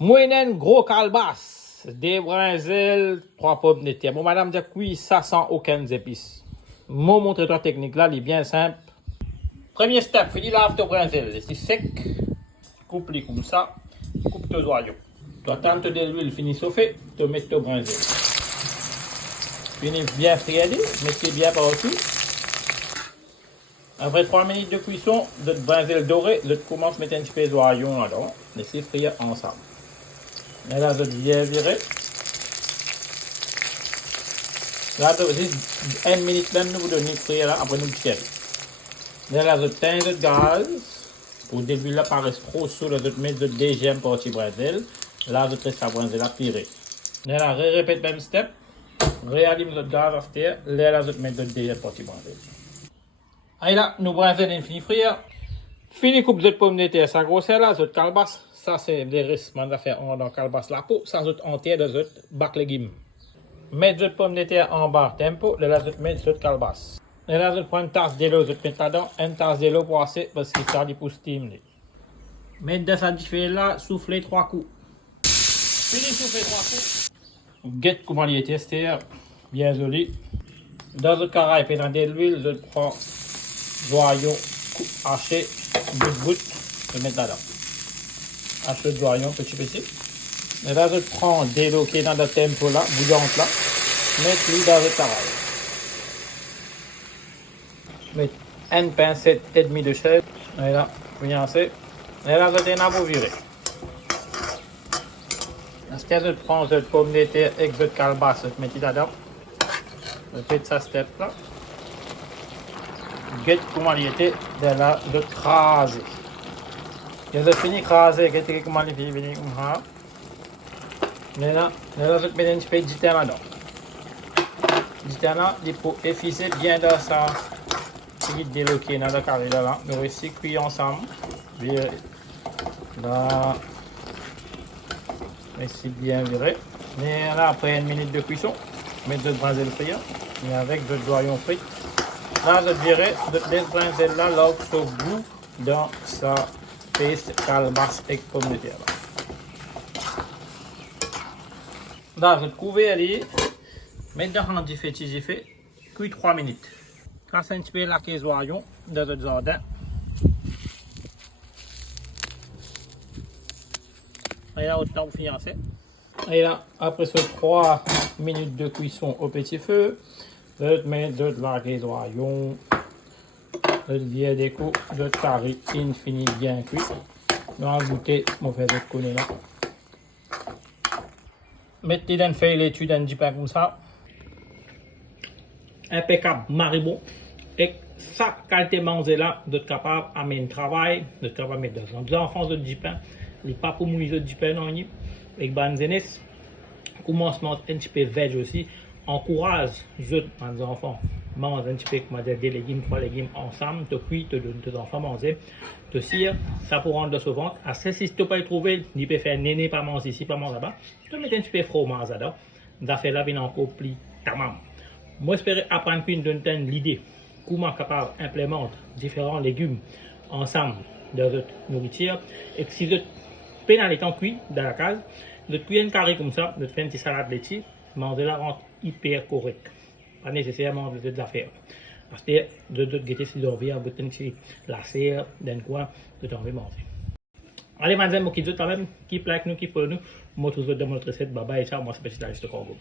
Moyenne gros calebasse, des brinzelles, 3 pommes de terre. Bon, madame dit oui, ça sans aucune épices. Mon montre-toi technique là, il est bien simple. Premier step, fini lave ton brinzelle. C'est sec, coupe-les comme ça, coupe tes oignons. Tu attends de l'huile finie chauffer, tu mets ton brinzelle. Fini bien frire, mettez bien par-dessus. Après 3 minutes de cuisson, notre brinzelle dorée, je commence à mettre un petit peu d'oignon là-dedans, laissez frire ensemble. Et là, je viens virer. Là, juste 1 minute même, nous vous donnez frire là, après nous tirer. Et là, je teins le gaz. Au début, là, paraît trop chaud, là, je mets le deuxième partie brinzelle. Là, je laisse la brinzelle à pirer. Et là, répète même step. Réallume le gaz à terre. Là, je mets le deuxième partie brinzelle. Et là, nous brinzelle fini frire. Fini coupe de pommes de terre, ça grosseur là, cette calebasse. Ça, c'est des risques, man, faire dans calebasse la peau. Ça, c'est entier de cette bac légumes. Mettez cette pomme de terre en bas, tempo. Là, je mets cette calebasse. Et là, je prends une tasse d'eau, je mets là-dedans. Une tasse d'eau pour assez, parce que ça dit pour steam. Mettez dans ça fait là, soufflez 3 coups. Fini souffler 3 coups. Guette comment il est testé, bien joli. Dans le caraïbe et dans de l'huile, je prends joyau haché, bout, je mets là-dedans. Haché de joyau, petit. Et là, je prends de l'eau qui est dans le tempo là, bouillante là, mets-le dans le caraïbe. Mets une pincette et demie de chèvre, et là, fiancé. Et là, je viens à vous virer. Ensuite, je prends cette pomme de terre et cette calebasse, je mets là-dedans. Je fais ça step là. Guette comment il était, de là, de craser. Et je finis de craser, guette comment il est venu comme ça. Et là, je mets un petit peu de gitane là-dedans. Gitane, il faut effacer bien dans ça. Il déloqué dans le carré là. Nous aussi cuire ensemble. Là, ici bien viré. Et là, après 1 minute de cuisson, mettre de brinzelle frire. Et avec de joyau frit. Là, je dirais de cette brinzelle là, là, au goût dans sa paste calebasse et pomme de terre. Là, je couvre aller. Mettre dans un fait, cuit 3 minutes. Quand c'est un petit peu la caisse oignon dans le jardin. Et là, autant vous fiancez. Et là, après ces 3 minutes de cuisson au petit feu, je mets de la caisse oignon, je viens des coups de carré infini bien cuit. Je vais goûter mon fait de connaître là. Mettez dans une feuille l'étude d'un petit pain comme ça. Impeccable, maribon. Et ça, qualité manger là, de capable amener travail, de capable mettre des enfants de du pain, les pas pour mouiller du pain non ni, avec bonne jeunesse, commencement un petit peu veg aussi, encourage les enfants manger un petit peu comme des légumes, 3 légumes ensemble, te cuire, te donner tes enfants manger, te cire, ça pour rendre de ce ventre. Assez si tu peux pas y trouver, il peut faire néné pas manger ici, pas manger là-bas, te mettre un petit peu de fromage là-dedans, ça fait là bien encore plus tamam. Moi, j'espère apprendre une donne l'idée comment capable implémenter différents légumes ensemble dans votre nourriture. Et si vous êtes dans les temps cuits dans la case, vous cuire une carré comme ça, vous faites une petite salade laitier, manger la rente hyper correct. Pas nécessairement de l'affaire. Parce que de guetter si vous avez un petit la serre d'un coin, vous avez manger. Allez, mademoiselle, moi qui vous quand même, qui plaque nous, qui pour nous, moi toujours dans notre recette, bye bye, ciao, moi c'est Petit Congo.